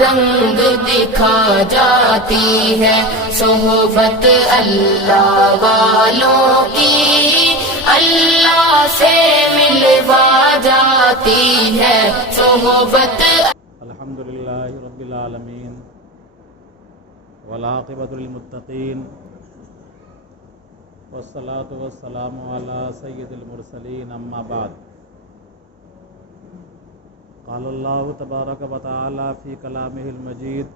رنگ دکھا جاتی ہے صحبت اللہ والوں کی، اللہ سے ملوا جاتی ہے صحبت۔ الحمدللہ رب العالمین والعاقبۃ للمتقین والصلاۃ والسلام علی سید المرسلین، اما بعد۔ قال اللہ تبارک و تعالی فی کلامہ المجید،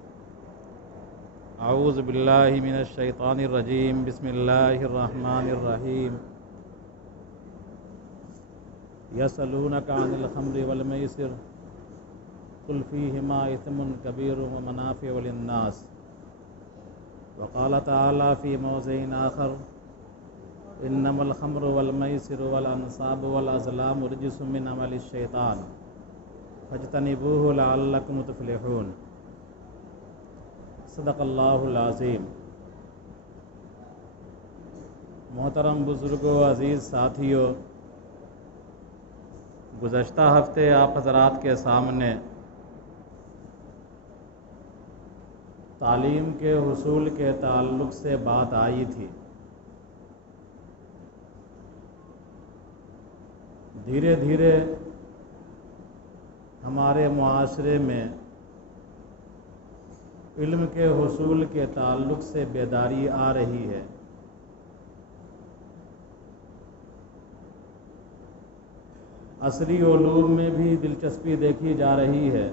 اعوذ باللہ من الشیطان الرجیم، بسم اللہ الرحمن الرحیم۔ یسألونک عن الخمر والمیسر قل فیہما اثم کبیر ومنافع للناس، وقال تعالی فی موضع آخر، انما الخمر والمیسر والانصاب والازلام رجس من عمل الشیطان فاجتنبوه لعلکم تفلحون۔ صدق اللہ العظیم۔ محترم بزرگوں، عزیز ساتھیوں، گزشتہ ہفتے آپ حضرات کے سامنے تعلیم کے حصول کے تعلق سے بات آئی تھی۔ دھیرے دھیرے ہمارے معاشرے میں علم کے حصول کے تعلق سے بیداری آ رہی ہے۔ عصری علوم میں بھی دلچسپی دیکھی جا رہی ہے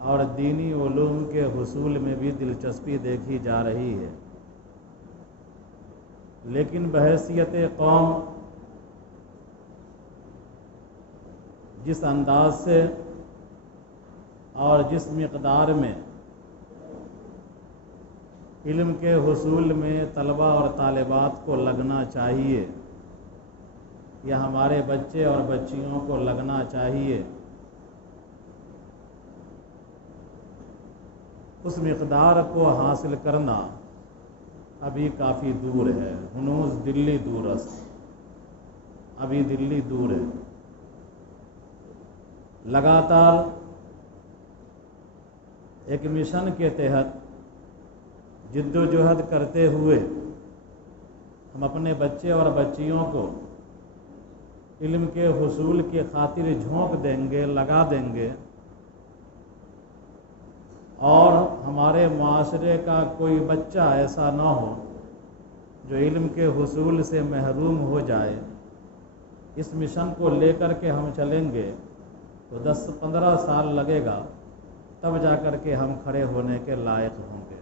اور دینی علوم کے حصول میں بھی دلچسپی دیکھی جا رہی ہے، لیکن بحیثیت قوم جس انداز سے اور جس مقدار میں علم کے حصول میں طلبہ اور طالبات کو لگنا چاہیے یا ہمارے بچے اور بچیوں کو لگنا چاہیے، اس مقدار کو حاصل کرنا ابھی کافی دور ہے۔ ہنوز دلی دور است، ابھی دلی دور ہے۔ لگاتار ایک مشن کے تحت جد و جہد کرتے ہوئے ہم اپنے بچے اور بچیوں کو علم کے حصول کی خاطر جھونک دیں گے، لگا دیں گے، اور ہمارے معاشرے کا کوئی بچہ ایسا نہ ہو جو علم کے حصول سے محروم ہو جائے۔ اس مشن کو لے کر کے ہم چلیں گے تو 10-15 سال لگے گا، تب جا کر کے ہم کھڑے ہونے کے لائق ہوں گے۔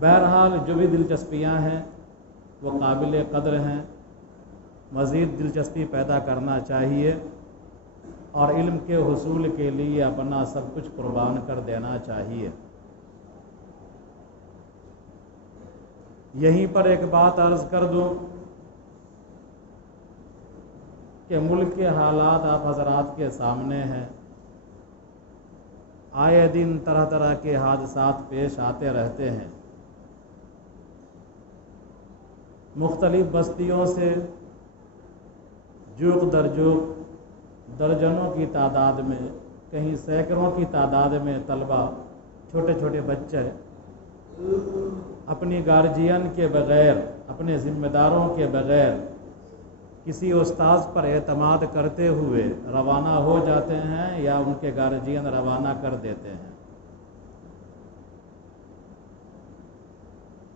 بہرحال جو بھی دلچسپیاں ہیں وہ قابل قدر ہیں، مزید دلچسپی پیدا کرنا چاہیے اور علم کے حصول کے لیے اپنا سب کچھ قربان کر دینا چاہیے۔ یہیں پر ایک بات عرض کر دوں کہ ملک کے حالات آپ حضرات کے سامنے ہیں۔ آئے دن طرح طرح کے حادثات پیش آتے رہتے ہیں۔ مختلف بستیوں سے جوق در جوق درجنوں کی تعداد میں، کہیں سینکڑوں کی تعداد میں طلبہ، چھوٹے چھوٹے بچے اپنی گارجین کے بغیر، اپنے ذمہ داروں کے بغیر، کسی استاذ پر اعتماد کرتے ہوئے روانہ ہو جاتے ہیں یا ان کے گارجین روانہ کر دیتے ہیں،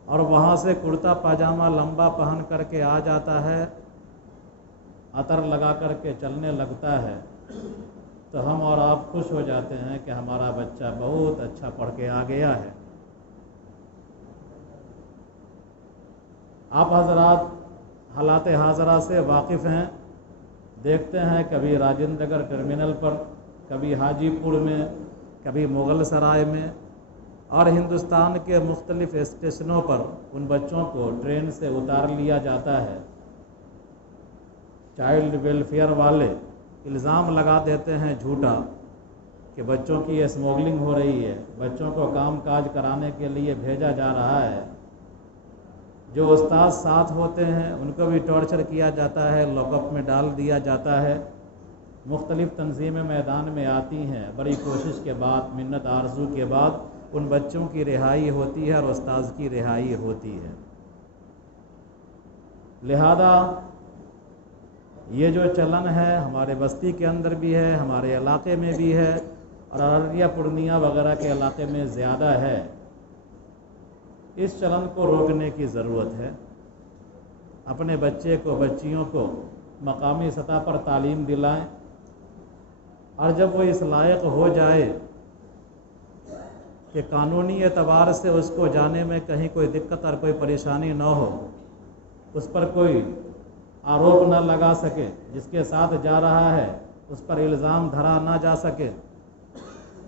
اور وہاں سے کرتا پاجامہ لمبا پہن کر کے آ جاتا ہے، عطر لگا کر کے چلنے لگتا ہے، تو ہم اور آپ خوش ہو جاتے ہیں کہ ہمارا بچہ بہت اچھا پڑھ کے آ گیا ہے۔ آپ حضرات حالات حاضرہ سے واقف ہیں، دیکھتے ہیں کبھی راجندر نگر ٹرمینل پر، کبھی حاجی پور میں، کبھی مغل سرائے میں، اور ہندوستان کے مختلف اسٹیشنوں پر ان بچوں کو ٹرین سے اتار لیا جاتا ہے۔ چائلڈ ویلفیئر والے الزام لگا دیتے ہیں جھوٹا کہ بچوں کی اسمگلنگ ہو رہی ہے، بچوں کو کام کاج کرانے کے لیے بھیجا جا رہا ہے۔ جو استاد ساتھ ہوتے ہیں ان کو بھی ٹارچر کیا جاتا ہے، لاک اپ میں ڈال دیا جاتا ہے، مختلف تنظیمیں میدان میں آتی ہیں، بڑی کوشش کے بعد، منت آرزو کے بعد ان بچوں کی رہائی ہوتی ہے اور استاذ کی رہائی ہوتی ہے۔ لہذا یہ جو چلن ہے ہمارے بستی کے اندر بھی ہے، ہمارے علاقے میں بھی ہے، اور ارریہ پورنیہ وغیرہ کے علاقے میں زیادہ ہے۔ اس چلن کو روکنے کی ضرورت ہے۔ اپنے بچے کو، بچیوں کو مقامی سطح پر تعلیم دلائیں، اور جب وہ اس لائق ہو جائے کہ قانونی اعتبار سے اس کو جانے میں کہیں کوئی دقت اور کوئی پریشانی نہ ہو، اس پر کوئی آروپ نہ لگا سکے، جس کے ساتھ جا رہا ہے اس پر الزام دھرا نہ جا سکے،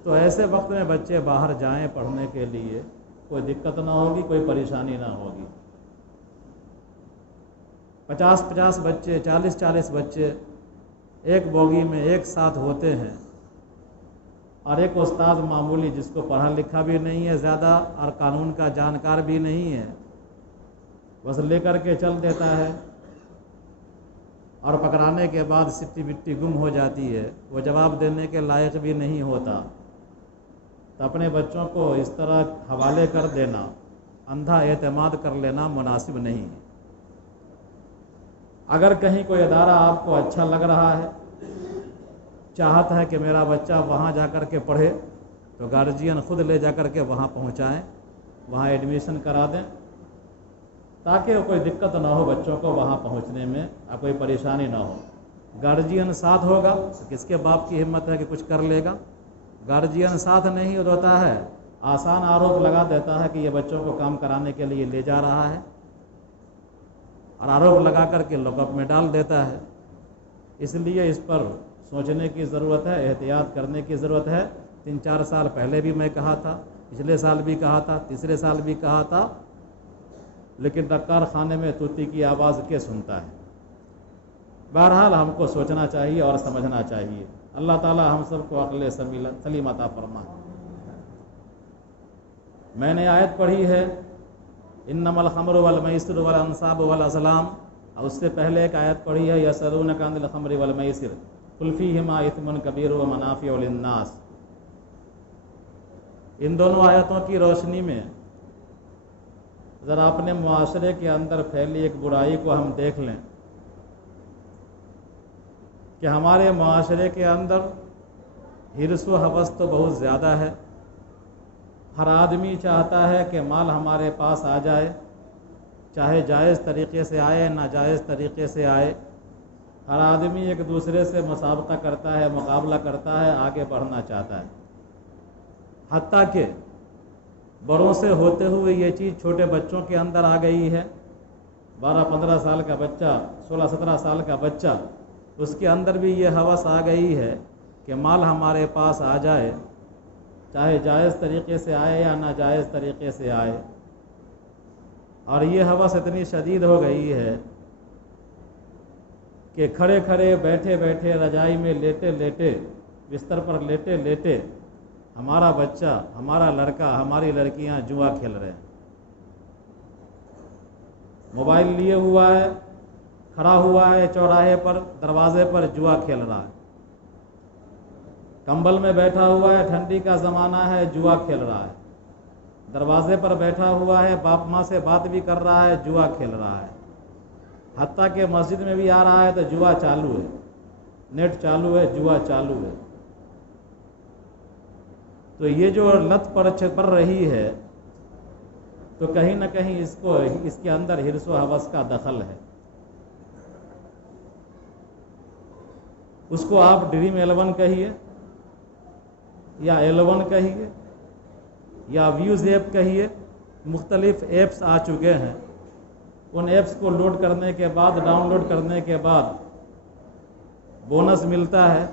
تو ایسے وقت میں بچے باہر جائیں پڑھنے کے لیے، کوئی دقت نہ ہوگی، کوئی پریشانی نہ ہوگی۔ 50 بچے، 40 بچے ایک بوگی میں ایک ساتھ ہوتے ہیں، اور ایک استاد معمولی جس کو پڑھا لکھا بھی نہیں ہے زیادہ اور قانون کا جانکار بھی نہیں ہے، بس لے کر کے چل دیتا ہے، اور پکڑانے کے بعد سٹی بٹی گم ہو جاتی ہے، وہ جواب دینے کے لائق بھی نہیں ہوتا۔ تو اپنے بچوں کو اس طرح حوالے کر دینا، اندھا اعتماد کر لینا مناسب نہیں ہے۔ اگر کہیں کوئی ادارہ آپ کو اچھا لگ رہا ہے، چاہت ہے کہ میرا بچہ وہاں جا کر کے پڑھے، تو گارجین خود لے جا کر کے وہاں پہنچائیں، وہاں ایڈمیشن کرا دیں، تاکہ کوئی دقت نہ ہو بچوں کو وہاں پہنچنے میں، اور کوئی پریشانی نہ ہو۔ گارجین ساتھ ہوگا تو کس کے باپ کی ہمت ہے کہ کچھ کر لے گا؟ گارجین ساتھ نہیں ہوتا ہے، آسان آروپ لگا دیتا ہے کہ یہ بچوں کو کام کرانے کے لیے لے جا رہا ہے، اور آروپ لگا کر کے لاک اپ میں ڈال دیتا ہے۔ اس لیے اس پر سوچنے کی ضرورت ہے، احتیاط کرنے کی ضرورت ہے۔ 3-4 سال پہلے بھی میں کہا تھا، پچھلے سال بھی کہا تھا، تیسرے سال بھی کہا تھا، لیکن ڈکار خانے میں طوطی کی آواز کے سنتا ہے۔ بہرحال ہم کو سوچنا چاہیے اور سمجھنا چاہیے۔ اللہ تعالی ہم سب کو عقل سلیم عطا فرمائے۔ میں نے آیت پڑھی ہے انما الخمر والمیسر والانصاب والازلام، اور اس سے پہلے ایک آیت پڑھی ہے یسألونک عن الخمر والمیسر قل فیہما اثم کبیر ومنافع للناس۔ ان دونوں آیتوں کی روشنی میں ذرا اپنے معاشرے کے اندر پھیلی ایک برائی کو ہم دیکھ لیں کہ ہمارے معاشرے کے اندر حرص و حوث تو بہت زیادہ ہے۔ ہر آدمی چاہتا ہے کہ مال ہمارے پاس آ جائے، چاہے جائز طریقے سے آئے، ناجائز طریقے سے آئے۔ ہر آدمی ایک دوسرے سے مسابقہ کرتا ہے، مقابلہ کرتا ہے، آگے بڑھنا چاہتا ہے۔ حتیٰ کہ بڑوں سے ہوتے ہوئے یہ چیز چھوٹے بچوں کے اندر آ گئی ہے۔ 12-15 سال کا بچہ، 16-17 سال کا بچہ، اس کے اندر بھی یہ ہوس آ گئی ہے کہ مال ہمارے پاس آ جائے، چاہے جائز طریقے سے آئے یا ناجائز طریقے سے آئے۔ اور یہ ہوس اتنی شدید ہو گئی ہے کہ کھڑے کھڑے، بیٹھے بیٹھے، رجائی میں لیٹے لیٹے، بستر پر لیٹے لیٹے ہمارا بچہ، ہمارا لڑکا، ہماری لڑکیاں جوا کھیل رہے ہیں۔ موبائل لیے ہوا ہے، کھڑا ہوا ہے چوراہے پر، دروازے پر، جوا کھیل رہا ہے۔ کمبل میں بیٹھا ہوا ہے، ٹھنڈی کا زمانہ ہے، جوا کھیل رہا ہے۔ دروازے پر بیٹھا ہوا ہے، باپ ماں سے بات بھی کر رہا ہے، جوا کھیل رہا ہے۔ حتیٰ کہ مسجد میں بھی آ رہا ہے تو جوا چالو ہے، نیٹ چالو ہے، جوا چالو ہے۔ تو یہ جو لت پڑ رہی ہے، تو کہیں نہ کہیں اس کے اندر حرص و حوث کا دخل ہے۔ اس کو آپ ڈریم 11 کہیے، یا 11 کہیے، یا ویوز ایپ کہیے، مختلف ایپس آ چکے ہیں۔ ان ایپس کو لوڈ کرنے کے بعد، ڈاؤن لوڈ کرنے کے بعد بونس ملتا ہے،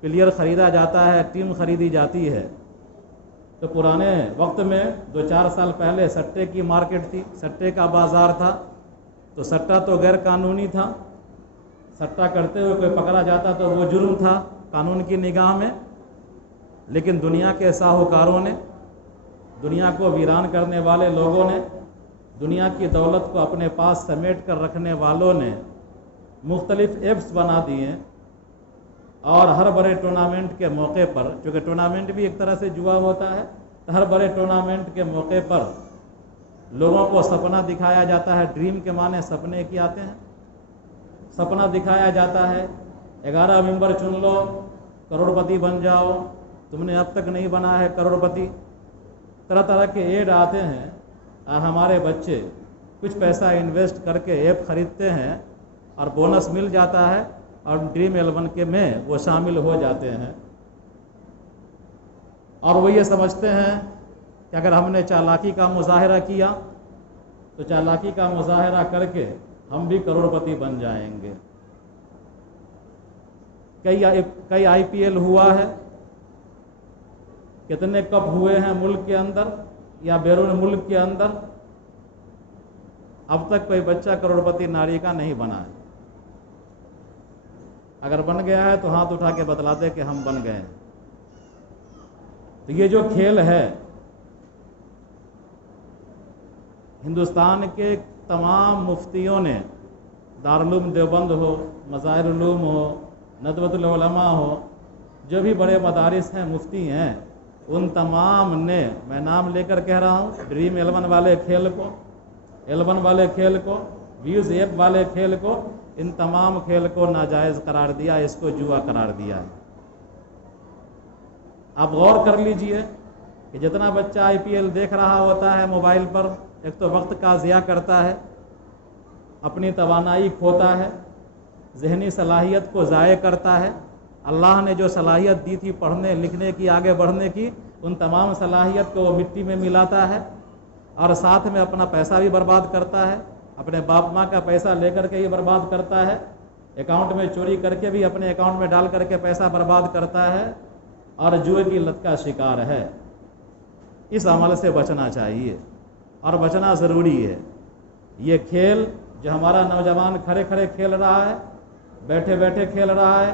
پلیئر خریدا جاتا ہے، ٹیم خریدی جاتی ہے۔ تو پرانے وقت میں 2-4 سال پہلے سٹے کی مارکیٹ تھی، سٹے کا بازار تھا، تو سٹا تو غیر قانونی تھا، سٹا کرتے ہوئے کوئی پکڑا جاتا تو وہ جرم تھا قانون کی نگاہ میں۔ لیکن دنیا کے ساہوکاروں نے، دنیا کو ویران کرنے والے لوگوں نے، دنیا کی دولت کو اپنے پاس سمیٹ کر رکھنے والوں نے مختلف ایپس بنا دیے اور ہر بڑے ٹورنامنٹ کے موقع پر، چونکہ ٹورنامنٹ بھی ایک طرح سے جوا ہوتا ہے، تو ہر بڑے ٹورنامنٹ کے موقع پر لوگوں کو سپنا دکھایا جاتا ہے. ڈریم کے معنی سپنے کی آتے ہیں. سپنا دکھایا جاتا ہے 11 ممبر چن لو، کروڑ پتی بن جاؤ، تم نے اب تک نہیں بنا ہے کروڑ پتی. طرح طرح کے ایڈ آتے ہیں اور ہمارے بچے کچھ پیسہ انویسٹ کر کے ایپ خریدتے ہیں اور بونس مل جاتا ہے اور ڈریم 11 کے میں وہ شامل ہو جاتے ہیں. اور وہ یہ سمجھتے ہیں کہ اگر ہم نے چالاکی کا مظاہرہ کیا تو چالاکی کا مظاہرہ کر کے ہم بھی کروڑ پتی بن جائیں گے. کئی آئی پی ایل ہوا ہے، کتنے کپ ہوئے ہیں ملک کے اندر یا بیرون ملک کے اندر، اب تک کوئی بچہ کروڑ پتی ناری کا نہیں بنا ہے. اگر بن گیا ہے تو ہاتھ اٹھا کے بتلاتے کہ ہم بن گئے ہیں. تو یہ جو کھیل ہے ہندوستان کے تمام مفتیوں نے، دارالعلوم دیوبند ہو، مظاہر علوم ہو، ندوۃ العلماء ہو، جو بھی بڑے مدارس ہیں، مفتی ہیں، ان تمام نے، میں نام لے کر کہہ رہا ہوں، ڈریم 11 والے کھیل کو، 11 والے کھیل کو، ویوز ایپ والے کھیل کو، ان تمام کھیل کو ناجائز قرار دیا، اس کو جوا قرار دیا ہے. آپ غور کر لیجئے کہ جتنا بچہ آئی پی ایل دیکھ رہا ہوتا ہے موبائل پر، ایک تو وقت کا ضیاع کرتا ہے، اپنی توانائی کھوتا ہے، ذہنی صلاحیت کو ضائع کرتا ہے. اللہ نے جو صلاحیت دی تھی پڑھنے لکھنے کی، آگے بڑھنے کی، ان تمام صلاحیت کو وہ مٹی میں ملاتا ہے اور ساتھ میں اپنا پیسہ بھی برباد کرتا ہے. اپنے باپ ماں کا پیسہ لے کر کے ہی برباد کرتا ہے، اکاؤنٹ میں چوری کر کے بھی اپنے اکاؤنٹ میں ڈال کر کے پیسہ برباد کرتا ہے اور جوئے کی لت کا شکار ہے. اس عمل سے بچنا چاہیے اور بچنا ضروری ہے. یہ کھیل جو ہمارا نوجوان کھڑے کھڑے کھیل رہا ہے، بیٹھے بیٹھے کھیل رہا ہے،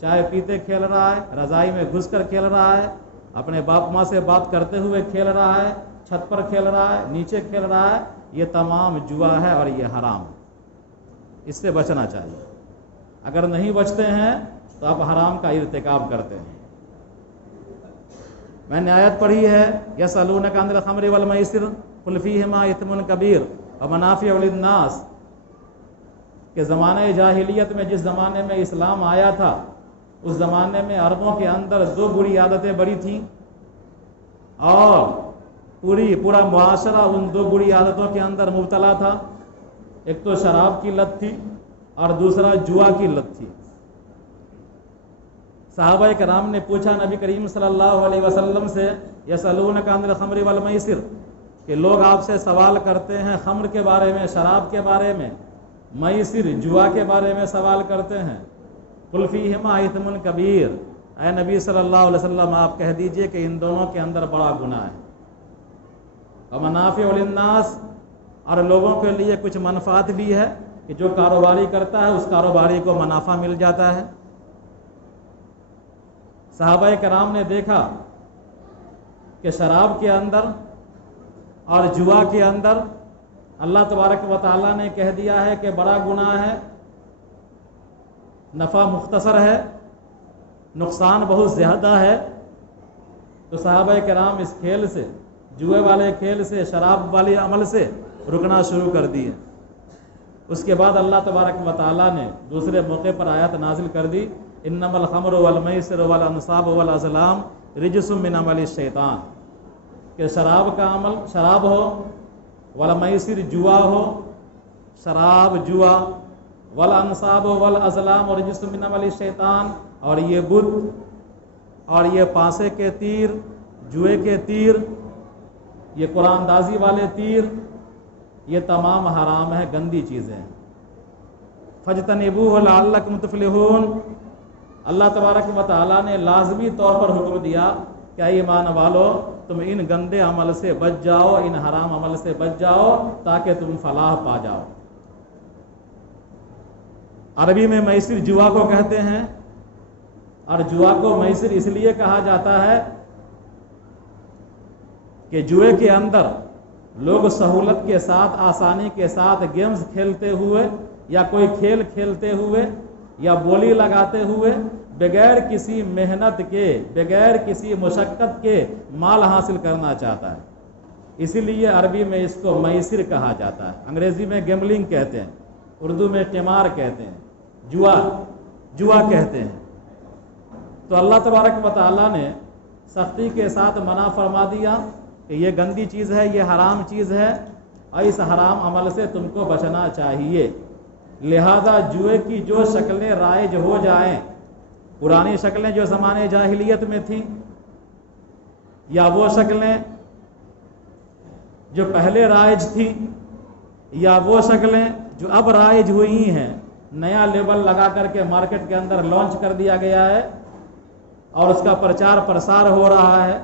چائے پیتے کھیل رہا ہے، رضائی میں گھس کر کھیل رہا ہے، اپنے باپ ماں سے بات کرتے ہوئے کھیل رہا ہے، چھت پر کھیل رہا ہے، نیچے کھیل رہا ہے، یہ تمام جوا ہے اور یہ حرام ہے. اس سے بچنا چاہیے. اگر نہیں بچتے ہیں تو آپ حرام کا ارتکاب کرتے ہیں. میں نے آیت پڑھی ہے، یسألونک عن الخمر والمیسر قل فیہما اثم کبیر ومنافع للناس، کہ زمانہ جاہلیت میں، جس زمانے میں اسلام آیا تھا، اس زمانے میں عربوں کے اندر 2 بری عادتیں بڑی تھیں اور پورا معاشرہ ان 2 بری عادتوں کے اندر مبتلا تھا. ایک تو شراب کی لت تھی اور دوسرا جوا کی لت تھی. صحابہ کرام نے پوچھا نبی کریم صلی اللہ علیہ وسلم سے، یسألونک عن الخمر والمیسر، کہ لوگ آپ سے سوال کرتے ہیں خمر کے بارے میں، شراب کے بارے میں، میسر جوا کے بارے میں سوال کرتے ہیں. قل فیہما اثم کبیر، اے نبی صلی اللہ علیہ وسلم آپ کہہ دیجئے کہ ان دونوں کے اندر بڑا گناہ ہے. ومنافع للناس، اور لوگوں کے لیے کچھ منفعت بھی ہے کہ جو کاروباری کرتا ہے اس کاروباری کو منافع مل جاتا ہے. صحابہ کرام نے دیکھا کہ شراب کے اندر اور جوا کے اندر اللہ تبارک و تعالیٰ نے کہہ دیا ہے کہ بڑا گناہ ہے، نفع مختصر ہے، نقصان بہت زیادہ ہے. تو صحابہ کرام اس کھیل سے، جوئے والے کھیل سے، شراب والے عمل سے رکنا شروع کر دیے. اس کے بعد اللہ تبارک و تعالیٰ نے دوسرے موقع پر آیت نازل کر دی، انما الخمر والمیسر والانصاب والازلام رجس من عمل الشیطان، کہ شراب کا عمل، شراب ہو، والمیسر جوا ہو، شراب جوا، والانصاب والازلام رجس من عمل الشیطان، اور یہ بت اور یہ پانسے کے تیر، جوئے کے تیر، یہ قرآن اندازی والے تیر، یہ تمام حرام ہے، گندی چیزیں ہیں. فاجتنبوہ لعلکم تفلحون، اللہ تبارک و تعالیٰ نے لازمی طور پر حکم دیا کہ اے ایمان والو تم ان گندے عمل سے بچ جاؤ، ان حرام عمل سے بچ جاؤ تاکہ تم فلاح پا جاؤ. عربی میں میسر جوا کو کہتے ہیں، اور جوا کو میسر اس لیے کہا جاتا ہے کہ جوئے کے اندر لوگ سہولت کے ساتھ، آسانی کے ساتھ گیمز کھیلتے ہوئے یا کوئی کھیل کھیلتے ہوئے یا بولی لگاتے ہوئے بغیر کسی محنت کے، بغیر کسی مشقت کے مال حاصل کرنا چاہتا ہے۔ اسی لیے عربی میں اس کو میسر کہا جاتا ہے، انگریزی میں گیملنگ کہتے ہیں، اردو میں قمار کہتے ہیں، جوا کہتے ہیں۔ تو اللہ تبارک و تعالیٰ نے سختی کے ساتھ منع فرما دیا کہ یہ گندی چیز ہے، یہ حرام چیز ہے، اور اس حرام عمل سے تم کو بچنا چاہیے۔ لہذا جوئے کی جو شکلیں رائج ہو جائیں، پرانی شکلیں جو زمانے جاہلیت میں تھیں، یا وہ شکلیں جو پہلے رائج تھیں، یا وہ شکلیں جو اب رائج ہوئی ہیں، نیا لیبل لگا کر کے مارکیٹ کے اندر لانچ کر دیا گیا ہے اور اس کا پرچار پرسار ہو رہا ہے،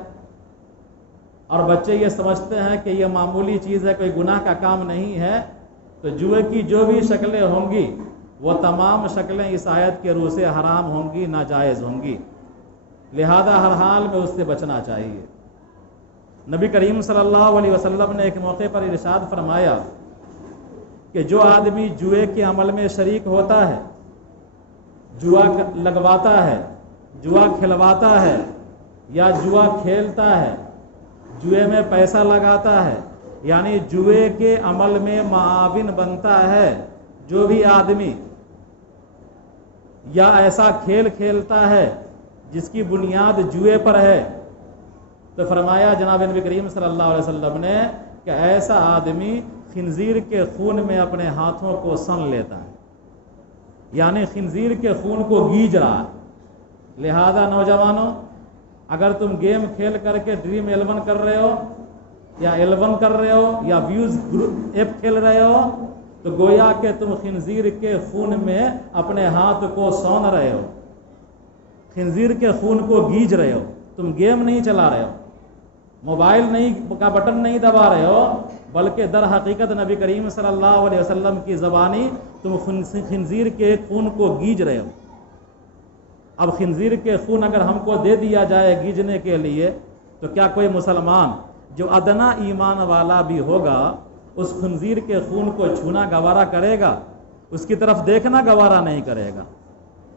اور بچے یہ سمجھتے ہیں کہ یہ معمولی چیز ہے، کوئی گناہ کا کام نہیں ہے، تو جوئے کی جو بھی شکلیں ہوں گی وہ تمام شکلیں اس آیت کے روح سے حرام ہوں گی، ناجائز ہوں گی، لہذا ہر حال میں اس سے بچنا چاہیے۔ نبی کریم صلی اللہ علیہ وسلم نے ایک موقع پر ارشاد فرمایا کہ جو آدمی جوئے کے عمل میں شریک ہوتا ہے، جوا لگواتا ہے، جوا کھلواتا ہے، یا جوا کھیلتا ہے، جوئے میں پیسہ لگاتا ہے، یعنی جوئے کے عمل میں معاون بنتا ہے جو بھی آدمی، یا ایسا کھیل کھیلتا ہے جس کی بنیاد جوئے پر ہے، تو فرمایا جناب نبی کریم صلی اللہ علیہ وسلم نے کہ ایسا آدمی خنزیر کے خون میں اپنے ہاتھوں کو سن لیتا ہے، یعنی خنزیر کے خون کو گیج رہا ہے۔ لہذا نوجوانوں، اگر تم گیم کھیل کر کے ڈریم 11 کر رہے ہو، یا 11 کر رہے ہو، یا ویوز ایپ کھیل رہے ہو، تو گویا کہ تم خنزیر کے خون میں اپنے ہاتھ کو سون رہے ہو، خنزیر کے خون کو گیج رہے ہو۔ تم گیم نہیں چلا رہے ہو، موبائل کا بٹن نہیں دبا رہے ہو، بلکہ در حقیقت نبی کریم صلی اللہ علیہ وسلم کی زبانی تم خنزیر کے خون کو گیج رہے ہو۔ اب خنزیر کے خون اگر ہم کو دے دیا جائے گیجنے کے لیے، تو کیا کوئی مسلمان جو ادنا ایمان والا بھی ہوگا اس خنزیر کے خون کو چھونا گوارا کرے گا؟ اس کی طرف دیکھنا گوارا نہیں کرے گا۔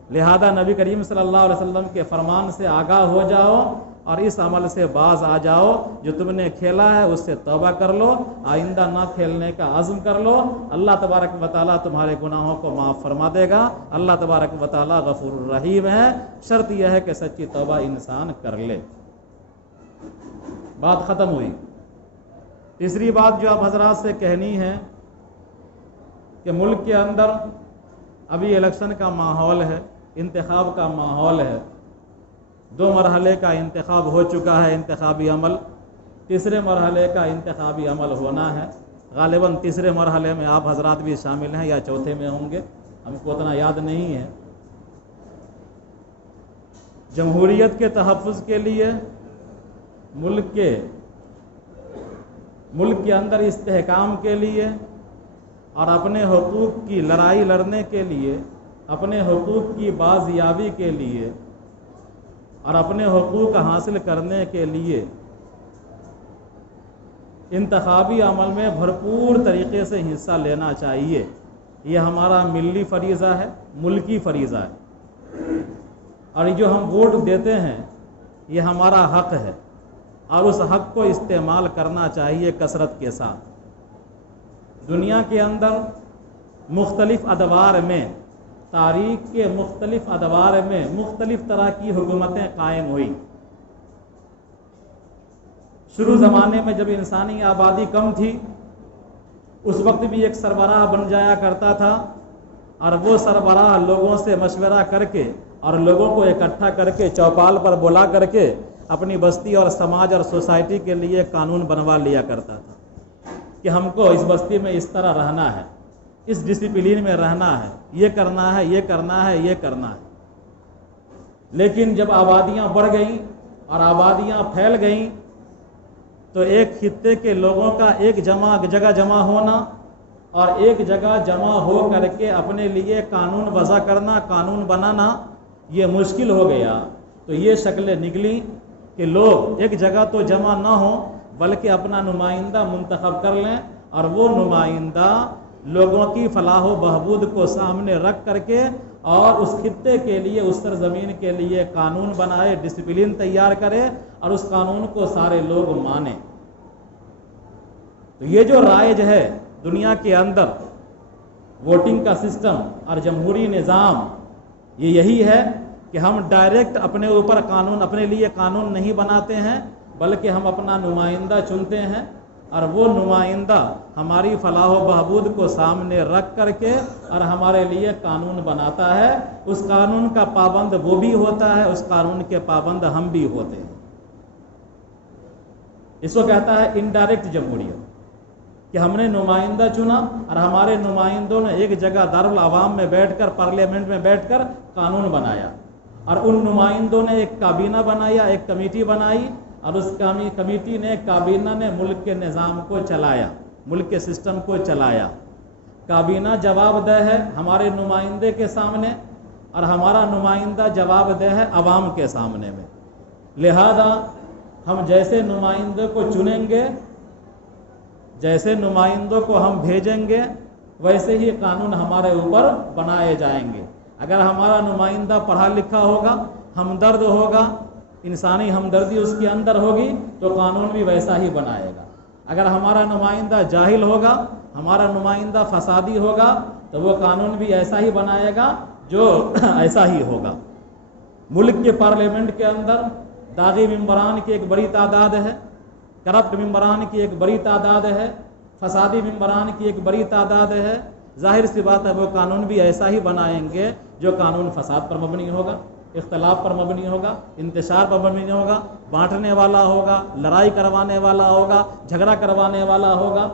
لہذا نبی کریم صلی اللہ علیہ وسلم کے فرمان سے آگاہ ہو جاؤ اور اس عمل سے باز آ جاؤ۔ جو تم نے کھیلا ہے اس سے توبہ کر لو، آئندہ نہ کھیلنے کا عزم کر لو، اللہ تبارک و تعالیٰ تمہارے گناہوں کو معاف فرما دے گا۔ اللہ تبارک و تعالیٰ غفور الرحیم ہے، شرط یہ ہے کہ سچی توبہ انسان کر لے۔ بات ختم ہوئی۔ تیسری بات جو آپ حضرات سے کہنی ہے کہ ملک کے اندر ابھی الیکشن کا ماحول ہے، انتخاب کا ماحول ہے، 2 مرحلے کا انتخاب ہو چکا ہے، انتخابی عمل، تیسرے مرحلے کا انتخابی عمل ہونا ہے۔ غالباً تیسرے مرحلے میں آپ حضرات بھی شامل ہیں یا چوتھے میں ہوں گے، ہم کو اتنا یاد نہیں ہے۔ جمہوریت کے تحفظ کے لیے، ملک کے اندر استحکام کے لیے، اور اپنے حقوق کی لڑائی لڑنے کے لیے، اپنے حقوق کی بازیابی کے لیے اور اپنے حقوق حاصل کرنے کے لیے انتخابی عمل میں بھرپور طریقے سے حصہ لینا چاہیے۔ یہ ہمارا ملی فریضہ ہے، ملکی فریضہ ہے، اور یہ جو ہم ووٹ دیتے ہیں یہ ہمارا حق ہے، اور اس حق کو استعمال کرنا چاہیے کثرت کے ساتھ۔ دنیا کے اندر مختلف ادوار میں، تاریخ کے مختلف ادوار میں مختلف طرح کی حکومتیں قائم ہوئی۔ شروع زمانے میں جب انسانی آبادی کم تھی، اس وقت بھی ایک سربراہ بن جایا کرتا تھا، اور وہ سربراہ لوگوں سے مشورہ کر کے اور لوگوں کو اکٹھا کر کے چوپال پر بلا کر کے اپنی بستی اور سماج اور سوسائٹی کے لیے قانون بنوا لیا کرتا تھا کہ ہم کو اس بستی میں اس طرح رہنا ہے، اس ڈسپلین میں رہنا ہے، یہ کرنا ہے، یہ کرنا ہے، یہ کرنا ہے۔ لیکن جب آبادیاں بڑھ گئیں اور آبادیاں پھیل گئیں تو ایک خطے کے لوگوں کا ایک جگہ جمع ہونا اور ایک جگہ جمع ہو کر کے اپنے لیے قانون وضع کرنا، قانون بنانا یہ مشکل ہو گیا۔ تو یہ شکلیں نکلی کہ لوگ ایک جگہ تو جمع نہ ہوں بلکہ اپنا نمائندہ منتخب کر لیں، اور وہ نمائندہ لوگوں کی فلاح و بہبود کو سامنے رکھ کر کے اور اس خطے کے لیے، اس سرزمین کے لیے قانون بنائے، ڈسپلن تیار کرے اور اس قانون کو سارے لوگ مانیں۔ تو یہ جو رائج ہے دنیا کے اندر ووٹنگ کا سسٹم اور جمہوری نظام، یہ یہی ہے کہ ہم ڈائریکٹ اپنے اوپر قانون، اپنے لیے قانون نہیں بناتے ہیں، بلکہ ہم اپنا نمائندہ چنتے ہیں اور وہ نمائندہ ہماری فلاح و بہبود کو سامنے رکھ کر کے اور ہمارے لیے قانون بناتا ہے۔ اس قانون کا پابند وہ بھی ہوتا ہے، اس قانون کے پابند ہم بھی ہوتے ہیں۔ اس کو کہتا ہے انڈائریکٹ جمہوریت، کہ ہم نے نمائندہ چنا اور ہمارے نمائندوں نے ایک جگہ دارالعوام میں بیٹھ کر، پارلیمنٹ میں بیٹھ کر قانون بنایا، اور ان نمائندوں نے ایک کابینہ بنایا، ایک کمیٹی بنائی، اور اس کمیٹی نے، کابینہ نے ملک کے نظام کو چلایا، ملک کے سسٹم کو چلایا۔ کابینہ جواب دہ ہے ہمارے نمائندے کے سامنے، اور ہمارا نمائندہ جواب دہ ہے عوام کے سامنے میں۔ لہذا ہم جیسے نمائندے کو چنیں گے، جیسے نمائندوں کو ہم بھیجیں گے، ویسے ہی قانون ہمارے اوپر بنائے جائیں گے۔ اگر ہمارا نمائندہ پڑھا لکھا ہوگا، ہمدرد ہوگا، انسانی ہمدردی اس کے اندر ہوگی، تو قانون بھی ویسا ہی بنائے گا۔ اگر ہمارا نمائندہ جاہل ہوگا، ہمارا نمائندہ فسادی ہوگا، تو وہ قانون بھی ایسا ہی بنائے گا جو ایسا ہی ہوگا۔ ملک کے پارلیمنٹ کے اندر داغی ممبران کی ایک بڑی تعداد ہے، کرپٹ ممبران کی ایک بڑی تعداد ہے، فسادی ممبران کی ایک بڑی تعداد ہے۔ ظاہر سی بات ہے وہ قانون بھی ایسا ہی بنائیں گے جو قانون فساد پر مبنی ہوگا، اختلاف پر مبنی ہوگا، انتشار پر مبنی ہوگا، بانٹنے والا ہوگا، لڑائی کروانے والا ہوگا، جھگڑا کروانے والا ہوگا۔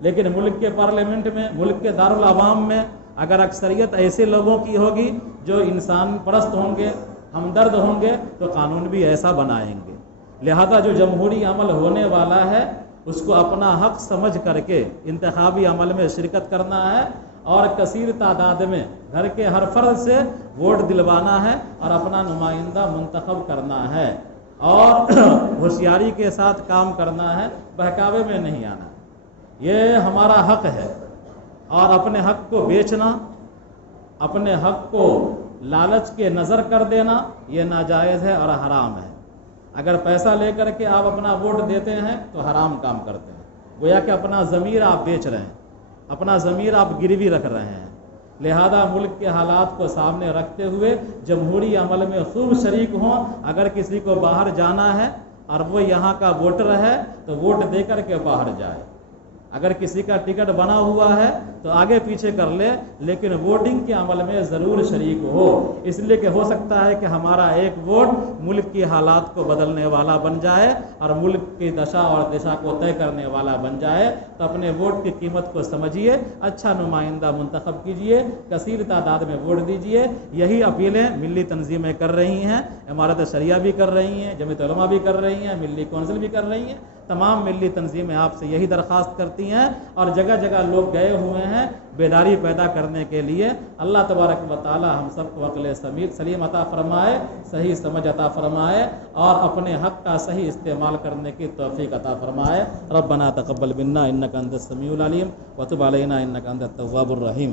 لیکن ملک کے پارلیمنٹ میں، ملک کے دارالعوام میں اگر اکثریت ایسے لوگوں کی ہوگی جو انسان پرست ہوں گے، ہمدرد ہوں گے، تو قانون بھی ایسا بنائیں گے۔ لہذا جو جمہوری عمل ہونے والا ہے اس کو اپنا حق سمجھ کر کے انتخابی عمل میں شرکت کرنا ہے، اور کثیر تعداد میں گھر کے ہر فرد سے ووٹ دلوانا ہے اور اپنا نمائندہ منتخب کرنا ہے، اور ہوشیاری کے ساتھ کام کرنا ہے، بہکاوے میں نہیں آنا۔ یہ ہمارا حق ہے، اور اپنے حق کو بیچنا، اپنے حق کو لالچ کے نظر کر دینا، یہ ناجائز ہے اور حرام ہے۔ اگر پیسہ لے کر کے آپ اپنا ووٹ دیتے ہیں تو حرام کام کرتے ہیں، گویا کہ اپنا ضمیر آپ بیچ رہے ہیں، اپنا ضمیر آپ گروی رکھ رہے ہیں۔ لہذا ملک کے حالات کو سامنے رکھتے ہوئے جمہوری عمل میں خوب شریک ہوں۔ اگر کسی کو باہر جانا ہے اور وہ یہاں کا ووٹر ہے تو ووٹ دے کر کے باہر جائے۔ اگر کسی کا ٹکٹ بنا ہوا ہے تو آگے پیچھے کر لے، لیکن ووٹنگ کے عمل میں ضرور شریک ہو، اس لیے کہ ہو سکتا ہے کہ ہمارا ایک ووٹ ملک کی حالات کو بدلنے والا بن جائے اور ملک کی دشا اور دشا کو طے کرنے والا بن جائے۔ تو اپنے ووٹ کی قیمت کو سمجھیے، اچھا نمائندہ منتخب کیجیے، کثیر تعداد میں ووٹ دیجیے۔ یہی اپیلیں ملی تنظیمیں کر رہی ہیں، امارت شریعہ بھی کر رہی ہیں، جمعیت علماء بھی کر رہی ہیں، ملی کونسل بھی کر رہی ہیں۔ تمام ملی تنظیمیں آپ سے یہی درخواست کرتی ہیں، اور جگہ جگہ لوگ گئے ہوئے ہیں بیداری پیدا کرنے کے لیے۔ اللہ تبارک و تعالی ہم سب کو عقل سلیم عطا فرمائے، صحیح سمجھ عطا فرمائے، اور اپنے حق کا صحیح استعمال کرنے کی توفیق عطا فرمائے۔ ربنا تقبل منا انک انت السمیع العلیم وتب علینا انک انت التواب الرحیم۔